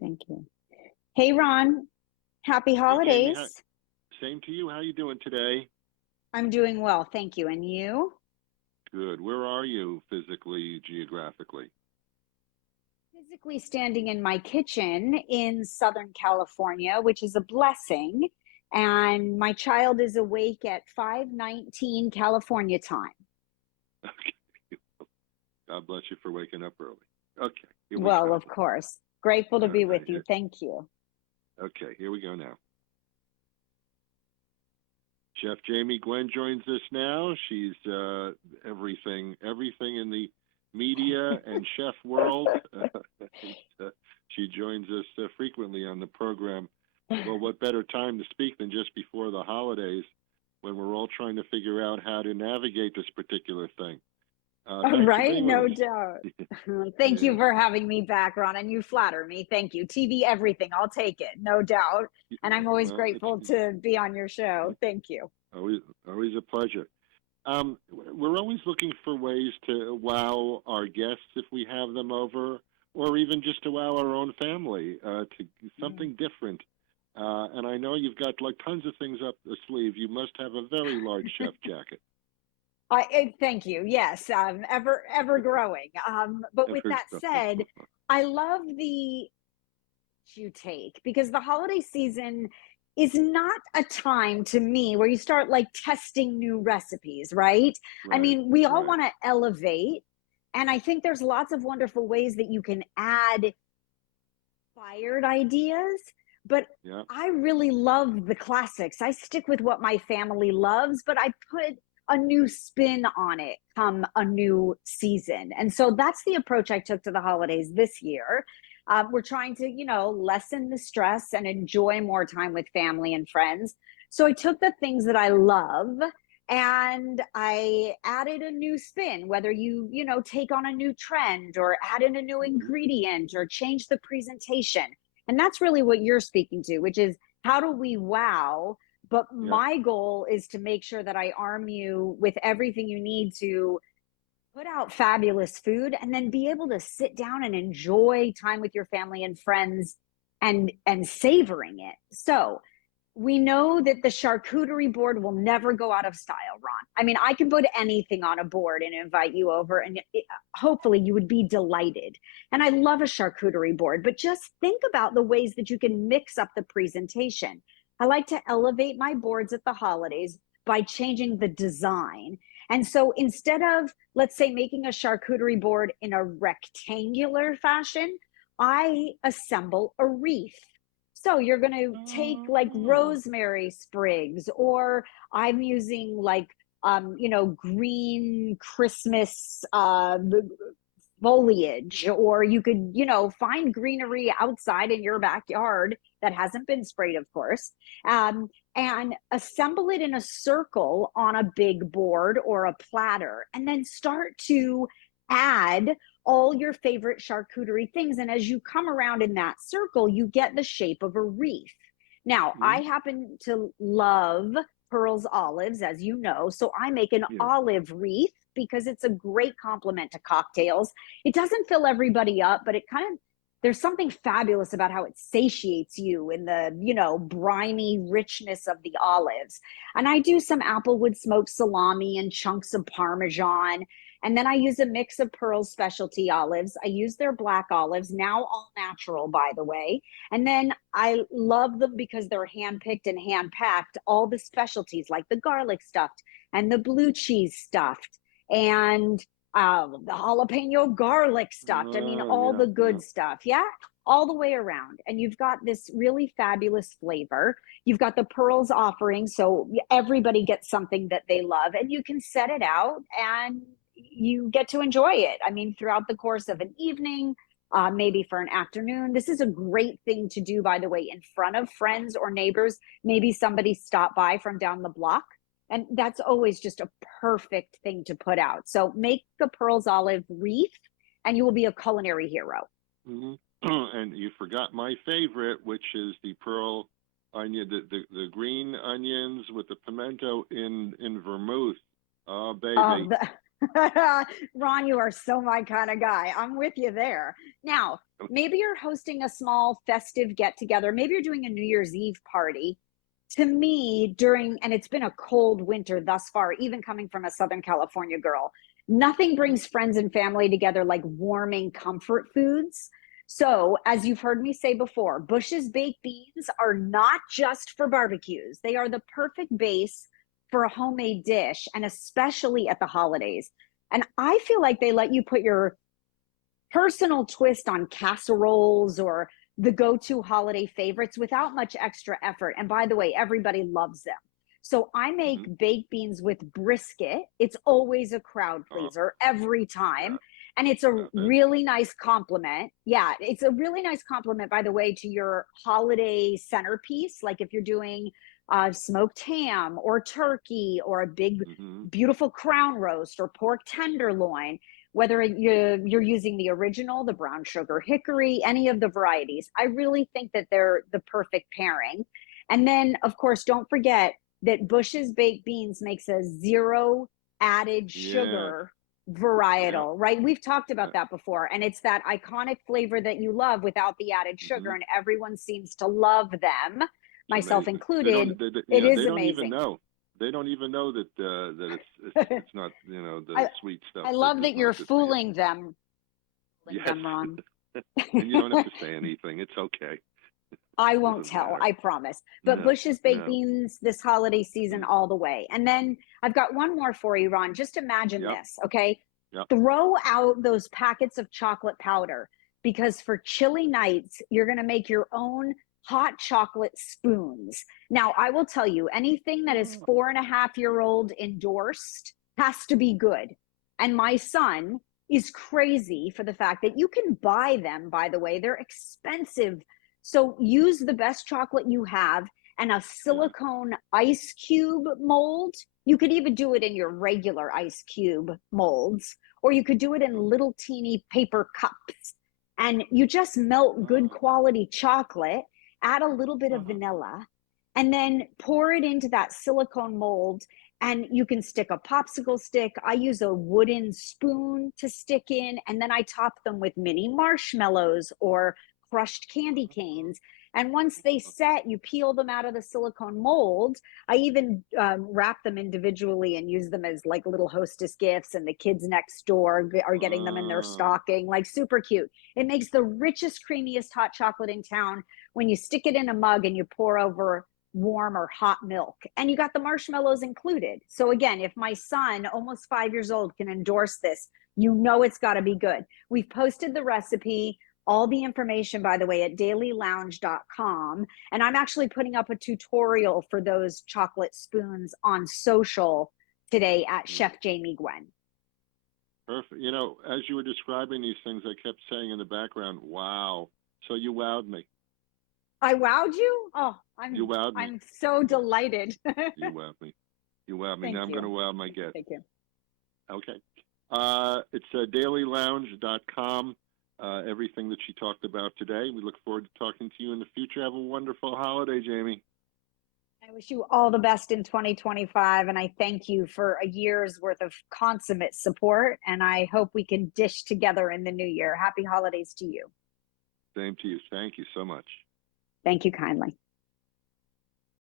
Thank you. Hey, Ron. Happy Hey, Jamie. Hi. holidays. Same to you. How you doing today? I'm doing well. Thank you. And you? Good. Where are you physically, geographically? Physically standing in my kitchen in Southern California, which is a blessing. And my child is awake at 5:19 California time. Okay. God bless you for waking up early. Okay, here we Well, go. of course. Grateful to be Uh, with you. Thank you. okay, here we go now. Chef Jamie Gwen joins us now. She's everything in the media and chef world. And, she joins us frequently on the program. Well, what better time to speak than just before the holidays when we're all trying to figure out how to navigate this particular thing. Thanks for Right? being with No us. doubt. Thank you Yeah. for having me back, Ron. And you flatter me. Thank you. TV, everything. I'll take it. No doubt. And I'm always Well, it's grateful to be on your show. Thank you. always a pleasure. We're always looking for ways to wow our guests if we have them over, or even just to wow our own family to Mm. something different. And I know you've got like tons of things up the sleeve. You must have a very large chef jacket. Thank you. Yes, ever growing. But with that said, I love the you take because the holiday season is not a time to me where you start like testing new recipes, right? I Right, mean, we all right. want to elevate, and I think there's lots of wonderful ways that you can add fired ideas, but Yeah. I really love the classics. I stick with what my family loves, but I put a new spin on it come a new season. And so that's the approach I took to the holidays this year. We're trying to, lessen the stress and enjoy more time with family and friends. So I took the things that I love and I added a new spin, whether take on a new trend or add in a new Hmm. ingredient or change the presentation. And that's really what you're speaking to, which is how do we wow? But Yep. my goal is to make sure that I arm you with everything you need to put out fabulous food and then be able to sit down and enjoy time with your family and friends and savoring it. So we know that the charcuterie board will never go out of style, Ron. I mean, I can put anything on a board and invite you over, and hopefully you would be delighted. And I love a charcuterie board, but just think about the ways that you can mix up the presentation. I like to elevate my boards at the holidays by changing the design. And so instead of, let's say, making a charcuterie board in a rectangular fashion, I assemble a wreath. So you're going to take like Oh, rosemary sprigs, or I'm using like, green Christmas foliage, or you could, find greenery outside in your backyard that hasn't been sprayed, of course, and assemble it in a circle on a big board or a platter, and then start to add all your favorite charcuterie things. And as you come around in that circle, you get the shape of a wreath. Now, I hmm, happen to love Pearl's olives, as you know, so I make an yeah. olive wreath because it's a great complement to cocktails. It doesn't fill everybody up, but it kind of there's something fabulous about how it satiates you in the, briny richness of the olives. And I do some applewood smoked salami and chunks of Parmesan. And then I use a mix of Pearl's specialty olives. I use their black olives, now all natural, by the way. And then I love them because they're hand picked and hand packed, all the specialties like the garlic stuffed and the blue cheese stuffed and the jalapeno garlic stuffed. I mean, all Yeah, the yeah. good stuff. Yeah. All the way around. And you've got this really fabulous flavor. You've got the pearls offering. So everybody gets something that they love, and you can set it out and you get to enjoy it. I mean, throughout the course of an evening, maybe for an afternoon. This is a great thing to do, by the way, in front of friends or neighbors. Maybe somebody stopped by from down the block. And that's always just a perfect thing to put out. So make the pearls olive wreath and you will be a culinary hero. Hmm. And you forgot my favorite, which is the pearl onion, the green onions with the pimento in vermouth. Oh, Uh, baby. Ron, you are so my kind of guy. I'm with you there. Now, maybe you're hosting a small festive get together. Maybe you're doing a New Year's Eve party. To me, and it's been a cold winter thus far, even coming from a Southern California girl, nothing brings friends and family together like warming comfort foods. So, as you've heard me say before, Bush's baked beans are not just for barbecues, they are the perfect base for a homemade dish, and especially at the holidays. And I feel like they let you put your personal twist on casseroles or the go-to holiday favorites without much extra effort. And by the way, everybody loves them. So I make Mm-hmm. baked beans with brisket. It's always a crowd Oh, pleaser every yeah, time. And it's a I bet. really nice compliment. Yeah, it's a really nice compliment, by the way, to your holiday centerpiece. Like if you're doing smoked ham or turkey or a big, Mm-hmm. beautiful crown roast or pork tenderloin, whether you're using the original, the brown sugar hickory, any of the varieties. I really think that they're the perfect pairing. And then, of course, don't forget that Bush's baked beans makes a zero added Yeah, sugar yeah, varietal, right? We've talked yeah. about that before. And it's that iconic flavor that you love without the added Mm-hmm. sugar, and everyone seems to love them, It's myself amazing. They don't, included. you It know, is they don't even amazing. know. They don't even know that that it's not, you know, the I, sweet stuff I that love is that not you're good for you. fooling them, Yes, Ron. and you don't have to say anything. It's okay. I It won't doesn't tell, matter. I promise. But No, Bush's baked no. beans this holiday season Mm-hmm. all the way. And then I've got one more for you, Ron. Just imagine Yep, this, okay? yep. Throw out those packets of chocolate powder, because for chilly nights, you're going to make your own hot chocolate spoons. Now, I will tell you, anything that is 4.5 year old endorsed has to be good. And my son is crazy for the fact that you can buy them, by the way, they're expensive. So use the best chocolate you have and a Yeah. silicone ice cube mold. You could even do it in your regular ice cube molds, or you could do it in little teeny paper cups. And you just melt good Uh, quality chocolate, add a little bit of uh, vanilla, and then pour it into that silicone mold. And you can stick a popsicle stick. I use a wooden spoon to stick in, and then I top them with mini marshmallows or crushed candy canes. And once they set, you peel them out of the silicone mold. I even wrap them individually and use them as like little hostess gifts, and the kids next door are getting them in their uh, stocking, like super cute. It makes the richest, creamiest hot chocolate in town when you stick it in a mug and you pour over warm or hot milk, and you got the marshmallows included. So again, if my son, almost 5 years old, can endorse this, you know it's got to be good. We've posted the recipe, all the information, by the way, at dailylounge.com. And I'm actually putting up a tutorial for those chocolate spoons on social today at mm, Chef Jamie Gwen. perfect. You know, as you were describing these things, I kept saying in the background, "Wow!" So you wowed me. I wowed you? Oh, You wowed me. I'm so Yeah, delighted. you wowed me. You wowed me. Now Thank I'm going to you. wow my guest. Thank you. Okay. It's dailylounge.com. Everything that she talked about today. We look forward to talking to you in the future. Have a wonderful holiday, Jamie. I wish you all the best in 2025. And I thank you for a year's worth of consummate support. And I hope we can dish together in the new year. Happy holidays to you. Same to you. Thank you so much. Thank you kindly.